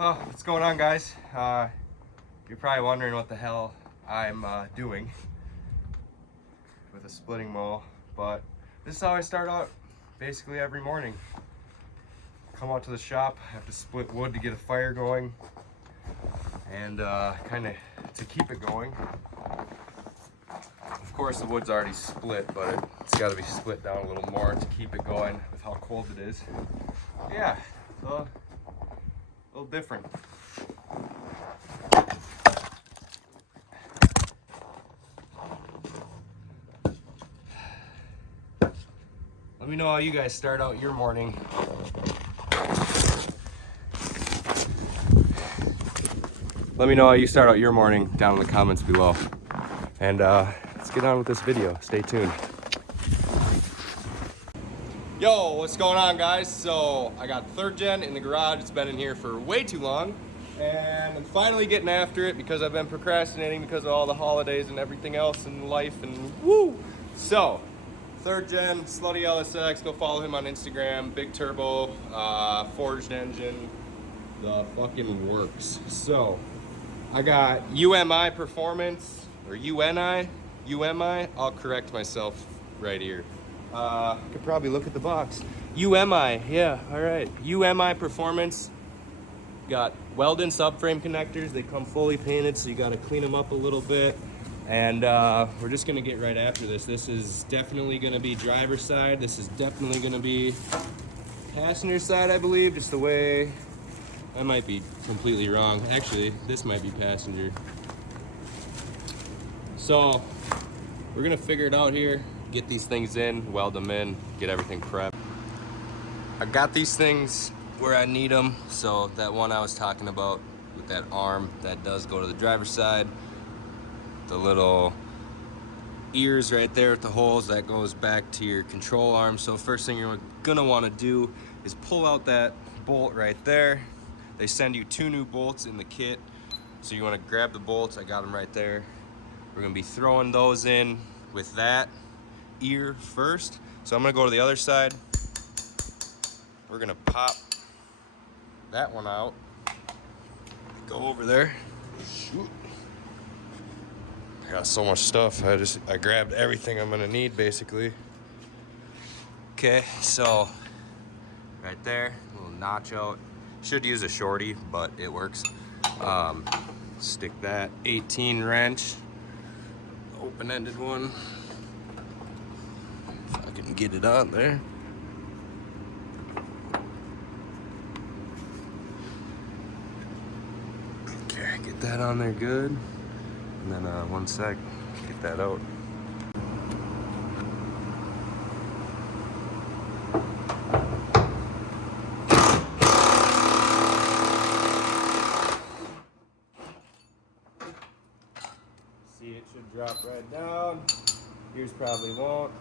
Oh, what's going on, guys? You're probably wondering what the hell I'm doing with a splitting mold, but this is how I start out basically every morning. Come out to the shop, have to split wood to get a fire going, and kind of to keep it going. Of course, the wood's already split, but it's got to be split down a little more to keep it going with how cold it is. Yeah, so a little different. Let me know how you guys start out your morning. Let me know how you start out your morning down in the comments below. And let's get on with this video. Stay tuned. Yo, what's going on, guys? So I got third gen in the garage. It's been in here for way too long. And I'm finally getting after it because I've been procrastinating because of all the holidays and everything else in life and woo! So, third gen, Slutty LSX, go follow him on Instagram. Big turbo, forged engine, the fucking works. So, I got UMI Performance, or UNI, I'll correct myself right here. I could probably look at the box. UMI, yeah, all right. UMI Performance. Got weld-in subframe connectors. They come fully painted, so you got to clean them up a little bit. And we're just gonna get right after this. This is definitely gonna be driver's side. This is definitely gonna be passenger side, I believe, just the way. I might be completely wrong. Actually, this might be passenger. So we're gonna figure it out here, get these things in, weld them in, get everything prepped. I got these things where I need them. So that one I was talking about with that arm, that does go to the driver's side. The little ears right there with the holes, that goes back to your control arm. So first thing you're gonna wanna do is pull out that bolt right there. They send you 2 new bolts in the kit. So you wanna grab the bolts, I got them right there. We're gonna be throwing those in with that ear first. So I'm gonna go to the other side. We're gonna pop that one out. Go over there. Shoot. I got so much stuff. I grabbed everything I'm gonna need basically. Okay, so right there, a little notch out. Should use a shorty, but it works. Stick that 18 wrench, open-ended one. If I can get it on there. Okay, get that on there good. And then one sec, get that out. See, it should drop right down. Yours probably won't.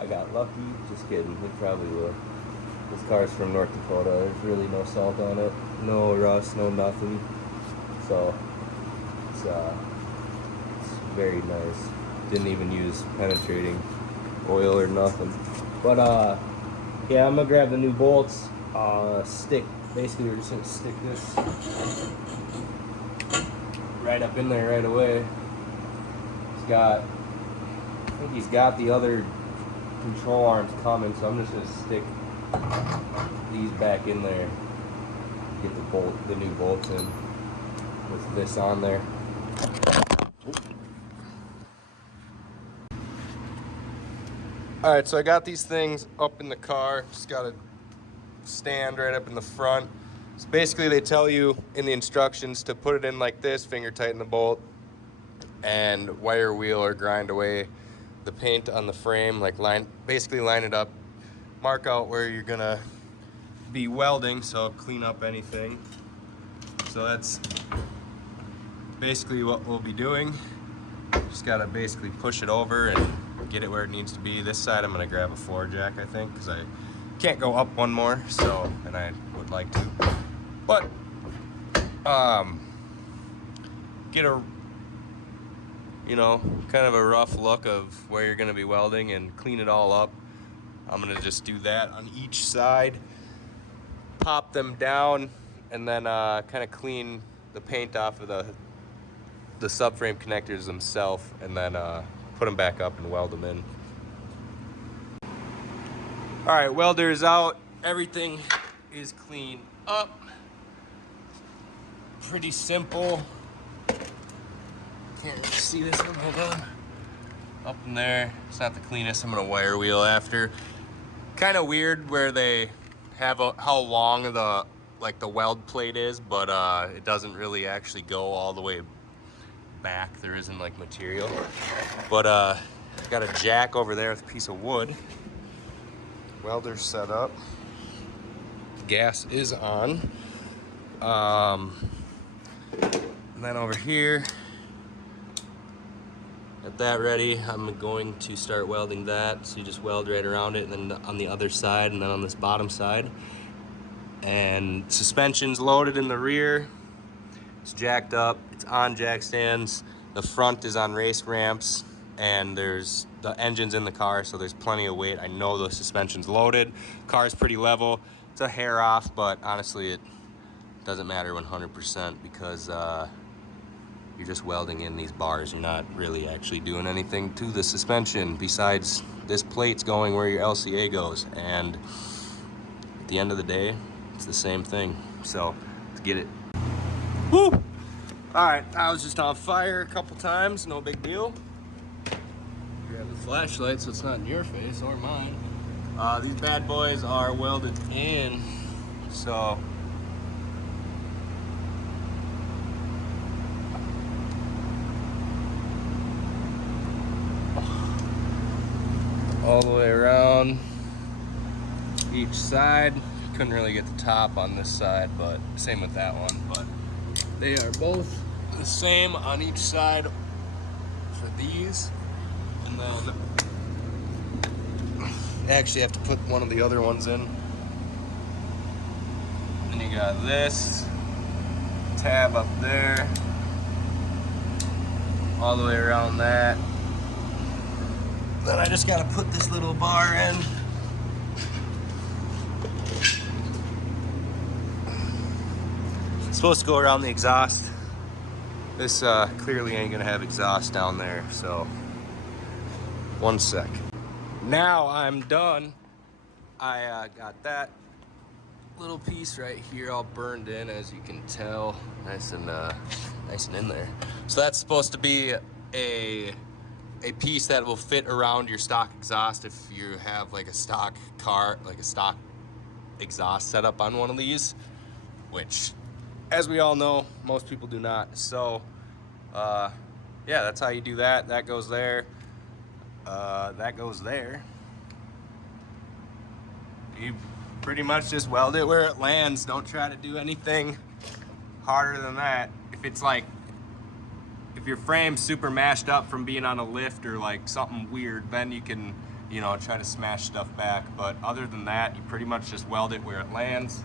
I got lucky, just kidding, it probably will. This car's from North Dakota, there's really no salt on it, no rust, no nothing. So, it's very nice. Didn't even use penetrating oil or nothing. But yeah, I'm gonna grab the new bolts. Basically we're just gonna stick this right up in there right away. I think he's got the other control arms coming, so I'm just gonna stick these back in there. Get the new bolts in with this on there. All right, so I got these things up in the car. Just got a stand right up in the front. So basically they tell you in the instructions to put it in like this, finger tighten the bolt, and wire wheel or grind away the paint on the frame, like basically line it up, mark out where you're gonna be welding, so clean up anything. So that's basically what we'll be doing. Just gotta basically push it over and get it where it needs to be. This side I'm gonna grab a floor jack, I think, because I can't go up one more, so, and I would like to. But get a, you know, kind of a rough look of where you're gonna be welding and clean it all up. I'm gonna just do that on each side. pop them down and then kind of clean the paint off of the subframe connectors themselves, and then put them back up and weld them in. All right, welder is out. Everything is cleaned up. Pretty simple. Can't really see this one, hold on. Up in there, it's not the cleanest. I'm gonna wire wheel after. Kind of weird where they have how long the weld plate is, but it doesn't really actually go all the way back. There isn't like material. But got a jack over there with a piece of wood. Welder set up. Gas is on. And then over here, got that ready. I'm going to start welding that. So you just weld right around it, and then on the other side, and then on this bottom side. And suspension's loaded in the rear. It's jacked up. It's on jack stands. The front is on race ramps, and there's the engine's in the car, so there's plenty of weight. I know the suspension's loaded. Car's pretty level. It's a hair off, but honestly, it doesn't matter 100% because you're just welding in these bars. You're not really actually doing anything to the suspension besides this plate's going where your LCA goes. And at the end of the day, it's the same thing. So let's get it. Woo! All right, I was just on fire a couple times, no big deal. Grab the flashlight so it's not in your face or mine. These bad boys are welded in, so all the way around each side. Couldn't really get the top on this side, but same with that one. But they are both the same on each side for these. And then I actually have to put one of the other ones in. And you got this tab up there, all the way around that. Then I just gotta put this little bar in. It's supposed to go around the exhaust. This clearly ain't gonna have exhaust down there, so one sec. Now I'm done. I got that little piece right here all burned in, as you can tell, nice and in there. So that's supposed to be a piece that will fit around your stock exhaust if you have like a stock car, like a stock exhaust setup on one of these, which, as we all know, most people do not. So yeah, that's how you do that. That goes there. That goes there. You pretty much just weld it where it lands. Don't try to do anything harder than that. If your frame's super mashed up from being on a lift or like something weird, then you can, you know, try to smash stuff back. But other than that, you pretty much just weld it where it lands.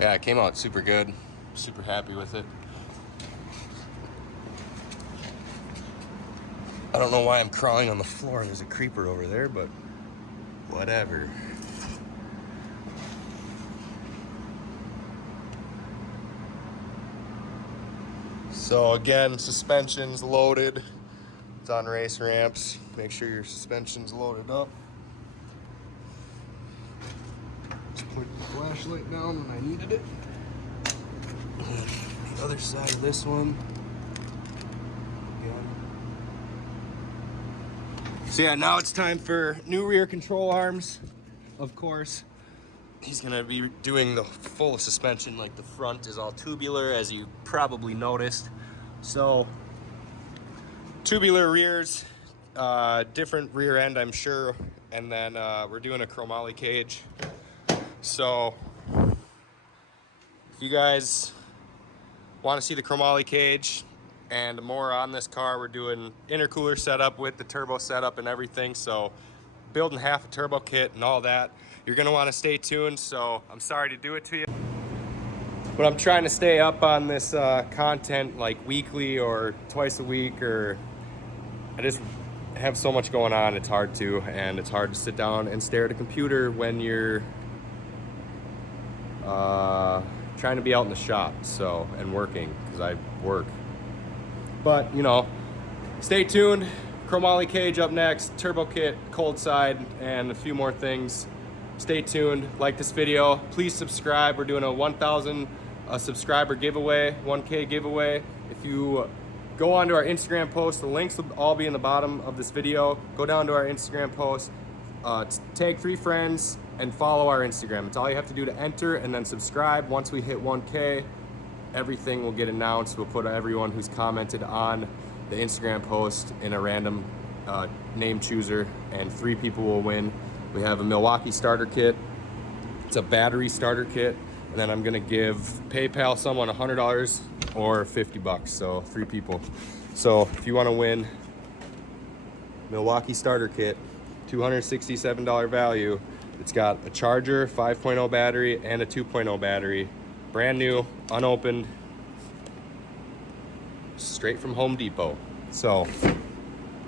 Yeah, it came out super good. Super happy with it. I don't know why I'm crawling on the floor. There's a creeper over there, but whatever. So again, suspension's loaded. It's on race ramps. Make sure your suspension's loaded up. Just put the flashlight down when I needed it. The other side of this one. Again. So yeah, now it's time for new rear control arms, of course. He's gonna be doing the full suspension, like the front is all tubular, as you probably noticed. So, tubular rears, different rear end, I'm sure. And then we're doing a chromoly cage. So, if you guys want to see the chromoly cage and more on this car, we're doing intercooler setup with the turbo setup and everything. So, building half a turbo kit and all that. You're gonna want to stay tuned, so I'm sorry to do it to you. But I'm trying to stay up on this content like weekly or twice a week, or I just have so much going on, it's hard to, and it's hard to sit down and stare at a computer when you're trying to be out in the shop, so, and working, because I work. But, you know, stay tuned. Chromoly cage up next, turbo kit, cold side, and a few more things. Stay tuned, like this video, please subscribe. We're doing a 1,000 subscriber giveaway, 1K giveaway. If you go onto our Instagram post, the links will all be in the bottom of this video. Go down to our Instagram post, tag 3 friends, and follow our Instagram. It's all you have to do to enter, and then subscribe. Once we hit 1K, everything will get announced. We'll put everyone who's commented on the Instagram post in a random name chooser, and 3 people will win. We have a Milwaukee starter kit. It's a battery starter kit, and then I'm gonna give PayPal someone $100 or $50, so 3 people. So if you wanna win Milwaukee starter kit, $267 value. It's got a charger, 5.0 battery, and a 2.0 battery. Brand new, unopened, straight from Home Depot. So,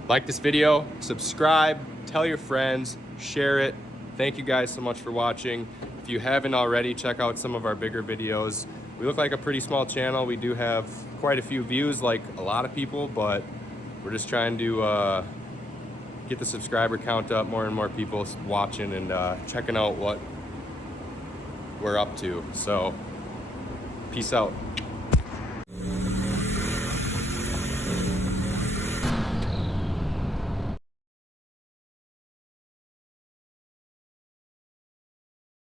like this video, subscribe, tell your friends, share it. Thank you guys so much for watching. If you haven't already, check out some of our bigger videos. We look like a pretty small channel. We do have quite a few views, like a lot of people, but we're just trying to get the subscriber count up, more and more people watching and checking out what we're up to. So, peace out.